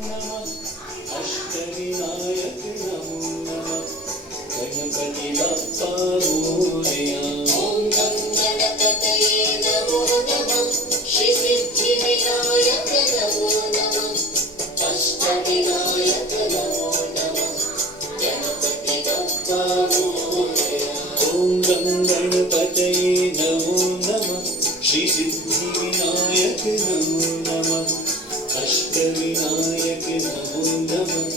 नमः अष्टविनायक नमो नमः गणपति बप्पा मोरया ओम गं गणपतये नमो नमः श्री सिद्धि विनायक नमो नमः अष्टविनायक नमो नमः गणपति बप्पा मोरया ओम गं गणपतये नमो नमः श्री सिद्धि विनायक नमो नमः अष्टविनायक नमो नमः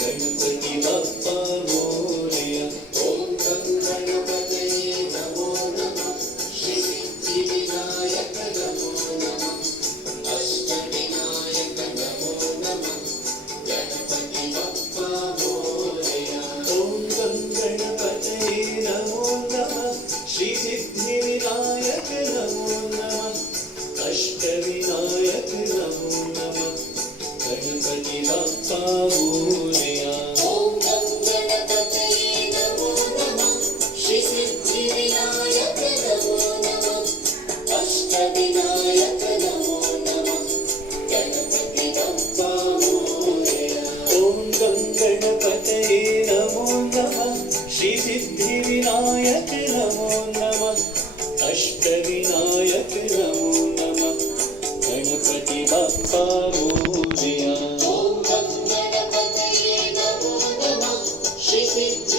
गणपति बप्पा मोरया ओम गं गणपतये नमो नमः श्री सिद्धि विनायक नमो नमः अष्टविनायक नमो नमः गणपति बप्पा मोरया ओम गं गणपतये नमो नमः श्री सिद्धि विनायक नमो नमः अष्टविनायक नमो नमः गणपति बप्पा मोरया ओम गं गणपतये नमो नमः श्री सिद्धि विनायक नमो नमः अष्टविनायक नमो नमः गणपति बप्पा मोरया ओम गं गणपतये नमो नमः श्री सिद्धि विनायक नमो नमः अष्टविनायक नमो नमः गणपति बप्पा मोरया ओम गं गणपतये नमो नमः श्री सिद्धि